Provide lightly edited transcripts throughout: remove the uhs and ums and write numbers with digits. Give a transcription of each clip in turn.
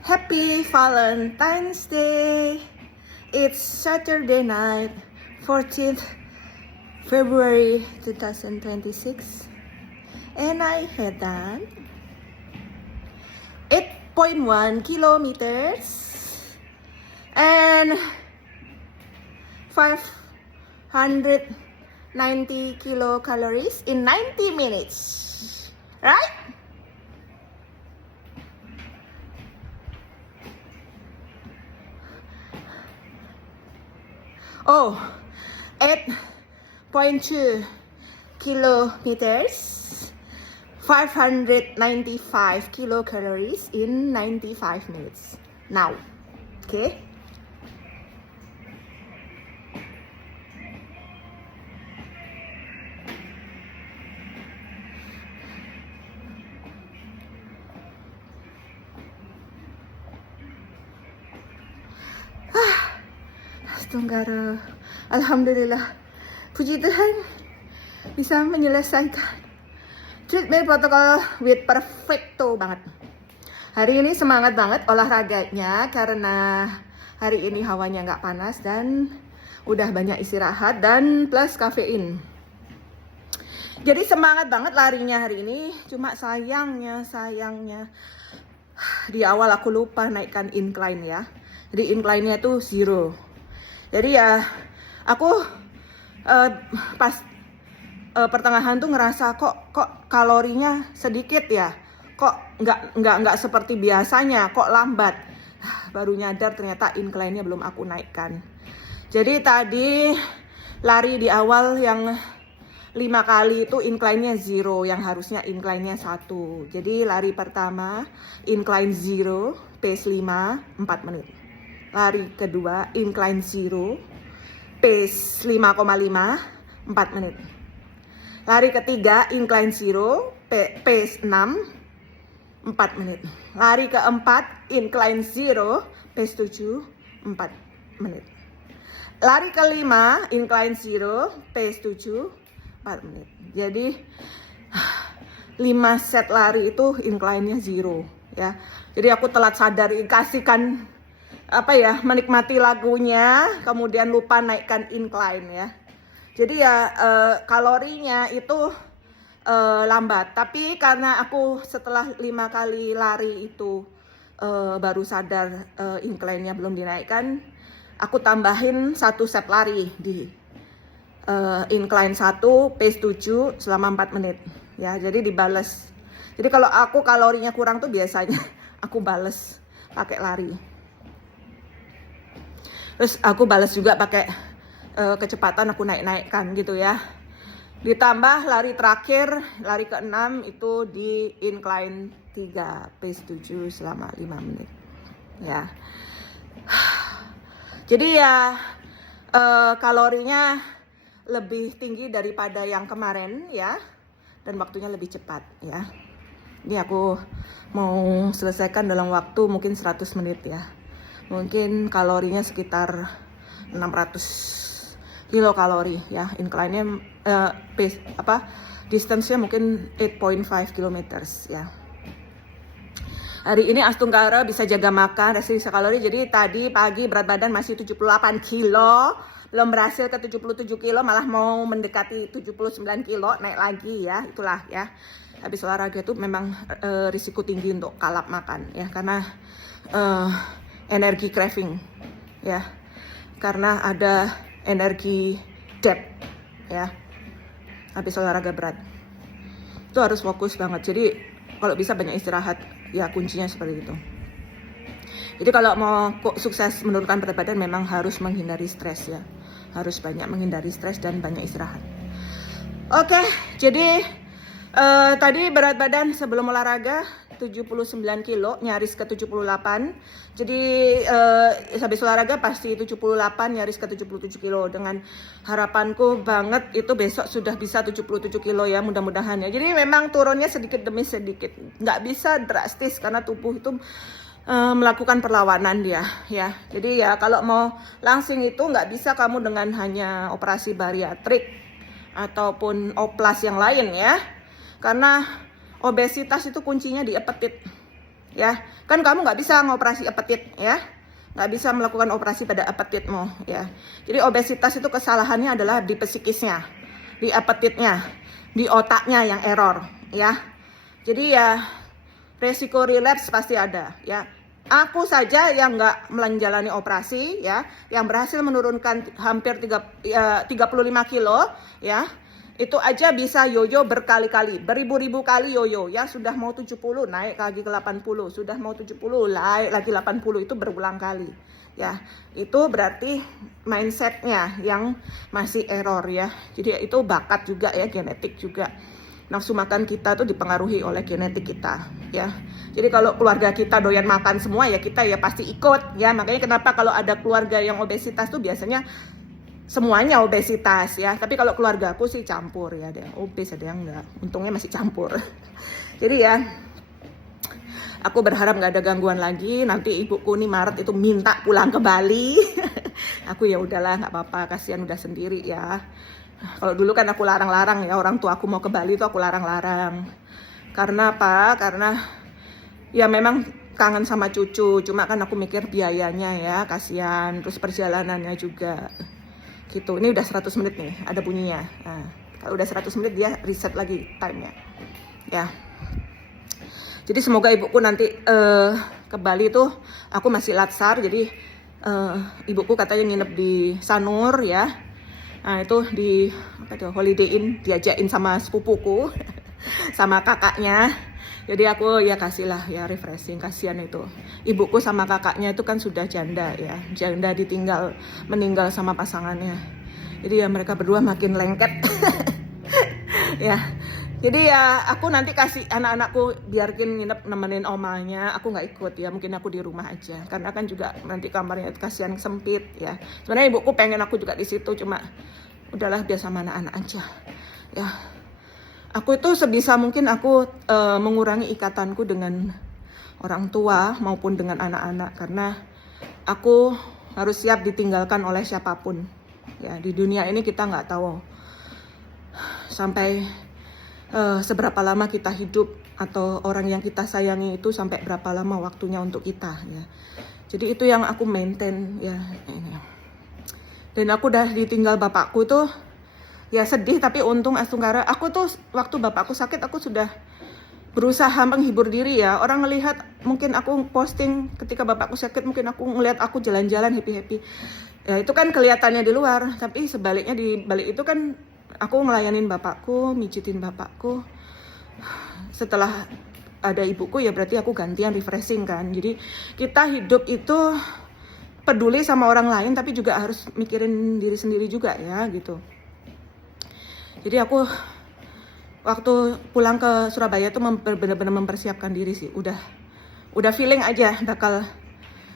Happy Valentine's Day! It's Saturday night, 14th February 2026, and I had done 8.1 kilometers and 590 kilocalories in 90 minutes, right? Oh, 8.2 kilometers, 595 kilocalories in 95 minutes. Now, okay? Tenggara, alhamdulillah, puji Tuhan bisa menyelesaikan treatment protokol with perfecto banget. Hari ini semangat banget olahraganya karena hari ini hawanya nggak panas dan udah banyak istirahat dan plus kafein. Jadi semangat banget larinya hari ini. Cuma sayangnya di awal aku lupa naikkan incline ya. Jadi incline-nya itu 0. Jadi ya aku pas pertengahan tuh ngerasa kok kalorinya sedikit ya, kok nggak seperti biasanya, kok lambat. Baru nyadar ternyata incline-nya belum aku naikkan. Jadi tadi lari di awal yang 5 kali itu incline-nya 0, yang harusnya incline-nya 1. Jadi lari pertama incline 0, pace 5, 4 menit. Lari kedua incline 0, pace 5,5, 4 menit. Lari ketiga incline 0, pace 6, 4 menit. Lari keempat incline 0, pace 7, 4 menit. Lari kelima incline 0, pace 7, 4 menit. Jadi 5 set lari itu incline-nya 0 ya. Jadi aku telat sadar kasihkan menikmati lagunya, kemudian lupa naikkan incline ya. Jadi ya kalorinya itu lambat. Tapi karena aku setelah 5 kali lari itu baru sadar incline-nya belum dinaikkan, aku tambahin 1 set lari di incline 1, pace 7 selama 4 menit. Ya, jadi dibales. Jadi kalau aku kalorinya kurang tuh biasanya aku bales pakai lari. Terus aku balas juga pakai kecepatan aku naikkan gitu ya. Ditambah lari terakhir, lari ke-6 itu di incline 3, pace 7 selama 5 menit. Ya. Jadi ya kalorinya lebih tinggi daripada yang kemarin ya. Dan waktunya lebih cepat ya. Ini aku mau selesaikan dalam waktu mungkin 100 menit ya. Mungkin kalorinya sekitar 600 kilokalori ya. Incline-nya distance-nya mungkin 8.5 kilometers ya. Hari ini Astunggara bisa jaga makan, resiko kalori. Jadi tadi pagi berat badan masih 78 kilo, belum berhasil ke 77 kilo, malah mau mendekati 79 kilo, naik lagi ya. Itulah ya. Habis olahraga itu memang risiko tinggi untuk kalap makan ya, karena energi craving ya, karena ada energi debt ya habis olahraga berat. Itu harus fokus banget. Jadi kalau bisa banyak istirahat ya, kuncinya seperti itu. Jadi kalau mau sukses menurunkan berat badan memang harus menghindari stres ya, harus banyak menghindari stres dan banyak istirahat. Oke, jadi tadi berat badan sebelum olahraga 79 kilo, nyaris ke 78. Jadi habis olahraga pasti 78, nyaris ke 77 kilo. Dengan harapanku banget itu besok sudah bisa 77 kilo ya, mudah-mudahan ya. Jadi memang turunnya sedikit demi sedikit, nggak bisa drastis karena tubuh itu melakukan perlawanan dia ya. Jadi ya kalau mau langsing itu nggak bisa kamu dengan hanya operasi bariatrik ataupun oplas yang lain ya, karena obesitas itu kuncinya di apetit ya. Kan kamu nggak bisa ngoperasi apetit, ya. Nggak bisa melakukan operasi pada apetitmu, ya. Jadi obesitas itu kesalahannya adalah di psikisnya, di apetitnya, di otaknya yang error, ya. Jadi ya resiko relapse pasti ada, ya. Aku saja yang nggak menjalani operasi, ya, yang berhasil menurunkan hampir 35 kilo, ya. Itu aja bisa yoyo berkali-kali, beribu-ribu kali yoyo, ya. Sudah mau 70 naik lagi ke 80, sudah mau 70 naik lagi 80, itu berulang kali, ya. Itu berarti mindsetnya yang masih error, ya. Jadi itu bakat juga, ya, genetik juga. Nafsu makan kita tuh dipengaruhi oleh genetik kita, ya. Jadi kalau keluarga kita doyan makan semua, ya kita ya pasti ikut, ya. Makanya kenapa kalau ada keluarga yang obesitas tuh biasanya semuanya obesitas, ya. Tapi kalau keluarga aku sih campur, ya, ada yang obes, ada yang enggak. Untungnya masih campur. Jadi ya, aku berharap nggak ada gangguan lagi. Nanti ibuku nih Maret itu minta pulang ke Bali. Aku ya udahlah, nggak apa-apa, kasihan udah sendiri, ya. Kalau dulu kan aku larang-larang, ya, orang tua aku mau ke Bali itu aku larang-larang. Karena apa? Karena ya memang kangen sama cucu. Cuma kan aku mikir biayanya, ya, kasihan. Terus perjalanannya juga. Gitu. Ini udah 100 menit nih, ada bunyinya. Nah, kalau udah 100 menit dia reset lagi time-nya. Ya. Jadi semoga ibuku nanti ke Bali tuh aku masih latsar. Jadi ibuku katanya nginep di Sanur, ya. Nah itu di Holiday Inn, diajakin sama sepupuku sama kakaknya. Jadi aku ya kasihlah ya refreshing, kasihan itu. Ibuku sama kakaknya itu kan sudah janda, ya. Janda meninggal sama pasangannya. Jadi ya mereka berdua makin lengket. Ya. Jadi ya aku nanti kasih anak-anakku biarkin nginep nemenin omanya. Aku nggak ikut, ya, mungkin aku di rumah aja. Karena kan juga nanti kamarnya kasihan sempit, ya. Sebenarnya ibuku pengen aku juga di situ, cuma udahlah dia sama anak-anak aja, ya. Aku itu sebisa mungkin aku mengurangi ikatanku dengan orang tua maupun dengan anak-anak, karena aku harus siap ditinggalkan oleh siapapun, ya. Di dunia ini kita nggak tahu sampai seberapa lama kita hidup, atau orang yang kita sayangi itu sampai berapa lama waktunya untuk kita, ya. Jadi itu yang aku maintain, ya. Dan aku udah ditinggal bapakku tuh ya sedih, tapi untung Astungkara. Aku tuh waktu bapakku sakit aku sudah berusaha menghibur diri, ya. Orang ngelihat mungkin aku posting ketika bapakku sakit, mungkin aku ngelihat aku jalan-jalan happy-happy. Ya itu kan kelihatannya di luar, tapi sebaliknya di balik itu kan aku ngelayanin bapakku, mijitin bapakku. Setelah ada ibuku ya berarti aku gantian refreshing kan. Jadi kita hidup itu peduli sama orang lain tapi juga harus mikirin diri sendiri juga, ya, gitu. Jadi aku waktu pulang ke Surabaya tuh benar-benar mempersiapkan diri sih. Udah feeling aja bakal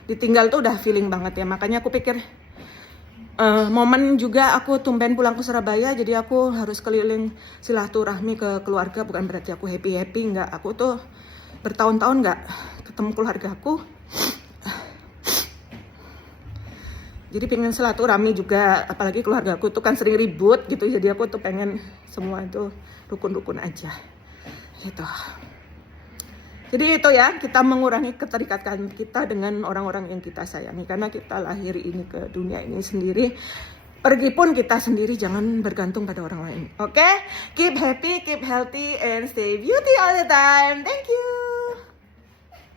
ditinggal tuh udah feeling banget, ya. Makanya aku pikir momen juga aku tumben pulang ke Surabaya, jadi aku harus keliling silaturahmi ke keluarga. Bukan berarti aku happy-happy, enggak. Aku tuh bertahun-tahun enggak ketemu keluarga aku. Jadi pengen silaturahmi juga, apalagi keluarga aku tuh kan sering ribut gitu. Jadi aku tuh pengen semua itu rukun-rukun aja gitu. Jadi itu, ya, kita mengurangi keterikatan kita dengan orang-orang yang kita sayangi. Karena kita lahir ini ke dunia ini sendiri. Pergi pun kita sendiri, jangan bergantung pada orang lain. Oke? Keep happy, keep healthy, and stay beauty all the time. Thank you.